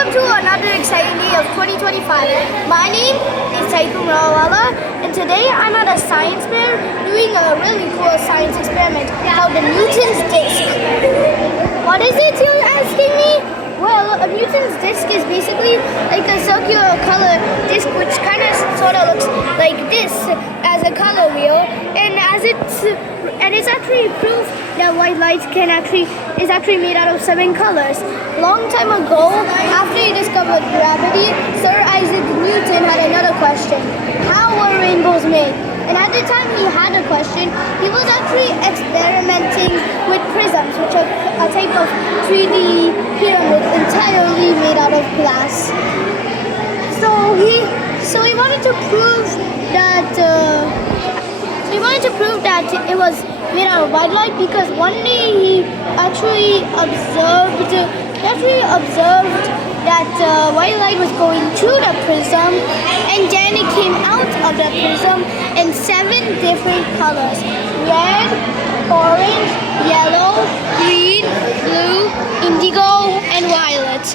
Welcome to another exciting day of 2025. My name is Tycoon Rawala, and today I'm at a science fair doing a really cool science experiment called the Newton's Disk. What is it, you're asking me? Well, a Newton's Disk is basically like a circular color disc which kind of sort of looks like this as a color wheel, and it's actually proof that white light is actually made out of 7 colors. Long time ago, after he discovered gravity, Sir Isaac Newton had another question: how were rainbows made? And at the time he had a question, he was actually experimenting with prisms, which are a type of 3D pyramid entirely made out of glass. So he wanted to prove that it was made out of white light, because one day he actually observed that white light was going through the prism, and then it came out of the prism in 7 different colors: red, orange, yellow, green, blue, indigo, and violet.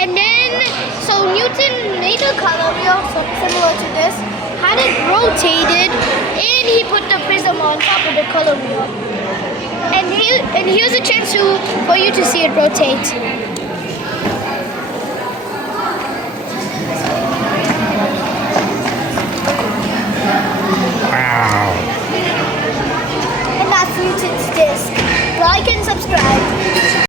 And then, so Newton made a color wheel similar to this, had it rotated, and he put the prism on top of the color wheel. And here's a chance for you to see it rotate.